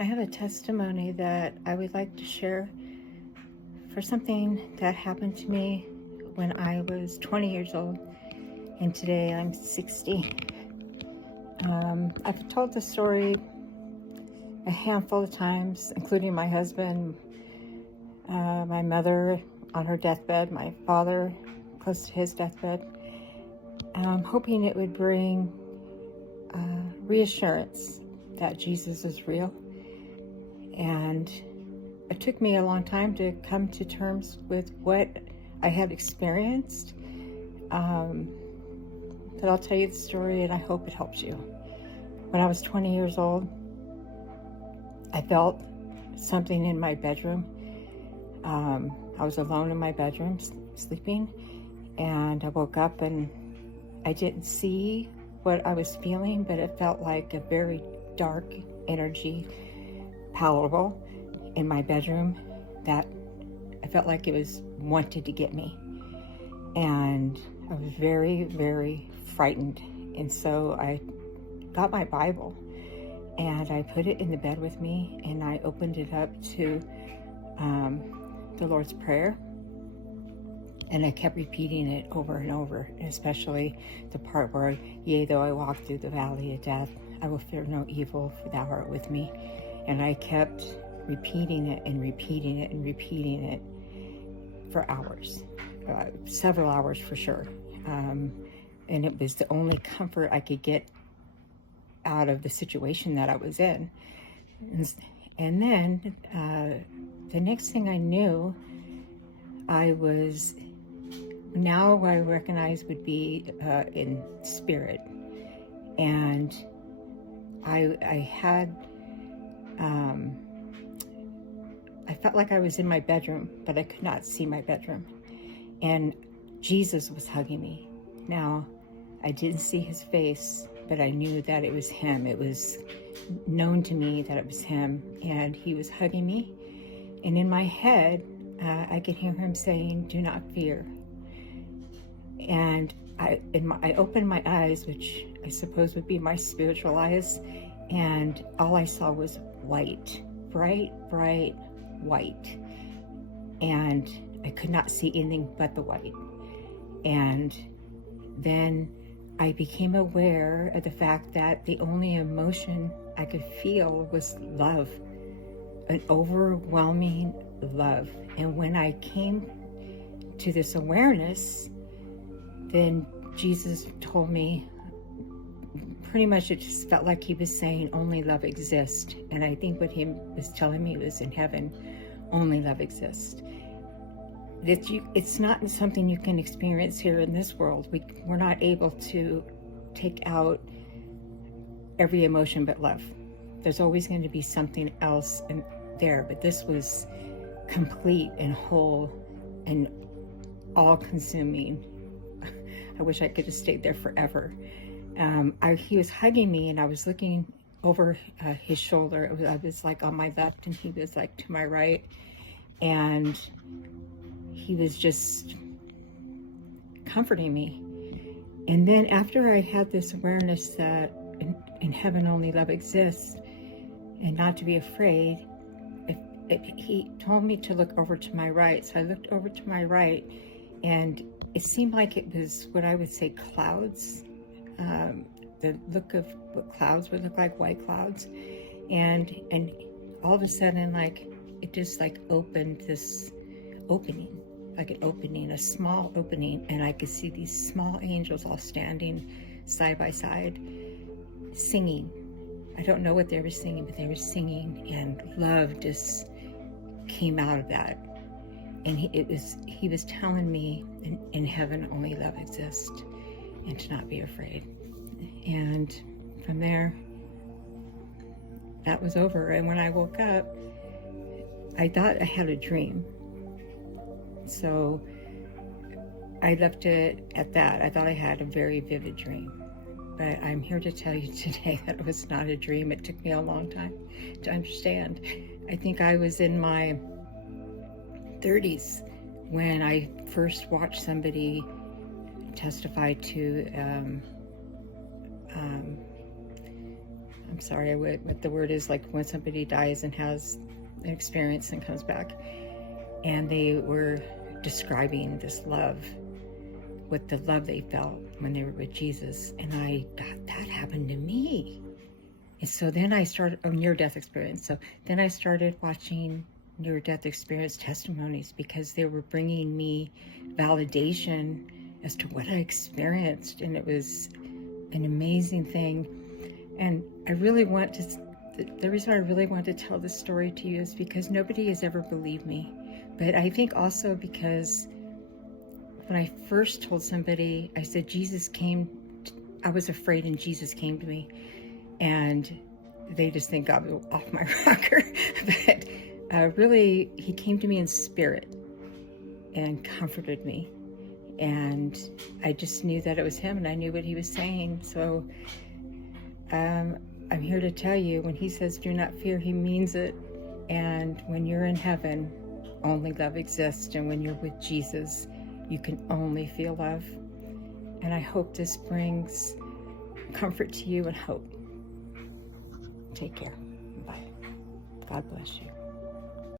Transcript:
I have a testimony that I would like to share for something that happened to me when I was 20 years old, and today I'm 60. I've told the story a handful of times, including my husband, my mother on her deathbed, my father close to his deathbed, hoping it would bring reassurance that Jesus is real. And it took me a long time to come to terms with what I had experienced. But I'll tell you the story and I hope it helps you. When I was 20 years old, I felt something in my bedroom. I was alone in my bedroom sleeping, and I woke up and I didn't see what I was feeling, but it felt like a very dark energy, palatable in my bedroom, that I felt like it was wanted to get me. And I was very, very frightened. And so I got my Bible and I put it in the bed with me, and I opened it up to the Lord's Prayer. And I kept repeating it over and over, especially the part where, yea, though I walk through the valley of death, I will fear no evil, for thou art with me. And I kept repeating it and repeating it and repeating it for hours, several hours for sure. And it was the only comfort I could get out of the situation that I was in. And then the next thing I knew, I was now what I recognize would be in spirit. And I had, I felt like I was in my bedroom, but I could not see my bedroom. And Jesus was hugging me. Now, I didn't see his face, but I knew that it was him. It was known to me that it was him, and he was hugging me. And in my head, I could hear him saying, "Do not fear." And I opened my eyes, which I suppose would be my spiritual eyes, and all I saw was white, bright, bright white. And I could not see anything but the white. And then I became aware of the fact that the only emotion I could feel was love, an overwhelming love. And when I came to this awareness, then Jesus told me, pretty much it just felt like he was saying only love exists. And I think what he was telling me was, in heaven, only love exists. It's not something you can experience here in this world. We're not able to take out every emotion but love. There's always going to be something else in there, but this was complete and whole and all-consuming. I wish I could have stayed there forever. He was hugging me, and I was looking over his shoulder. I was like on my left, and he was like to my right, and he was just comforting me. And then after I had this awareness that in heaven only love exists and not to be afraid, he told me to look over to my right. So I looked over to my right, and it seemed like it was what I would say clouds, the look of what clouds would look like, white clouds. And all of a sudden, like, it just like opened this opening, like an opening, a small opening, and I could see these small angels all standing side by side, singing. I don't know what they were singing, but they were singing, and love just came out of that. And he was telling me in heaven only love exists, and to not be afraid. And from there, that was over. And when I woke up, I thought I had a dream. So I left it at that. I thought I had a very vivid dream. But I'm here to tell you today that it was not a dream. It took me a long time to understand. I think I was in my 30s when I first watched somebody testify to I'm sorry, what the word is, like when somebody dies and has an experience and comes back. And they were describing this love, what the love they felt when they were with Jesus. And I thought, that happened to me. And so then I started a near-death experience. So then I started watching near-death experience testimonies, because they were bringing me validation as to what I experienced. And it was an amazing thing. And I really want to, the reason I really want to tell this story to you is because nobody has ever believed me. But I think also because when I first told somebody, I said, I was afraid and Jesus came to me. And they just think God was off my rocker. But really, he came to me in spirit and comforted me. And I just knew that it was him, and I knew what he was saying. So I'm here to tell you, when he says, do not fear, he means it. And when you're in heaven, only love exists. And when you're with Jesus, you can only feel love. And I hope this brings comfort to you and hope. Take care. Bye. God bless you.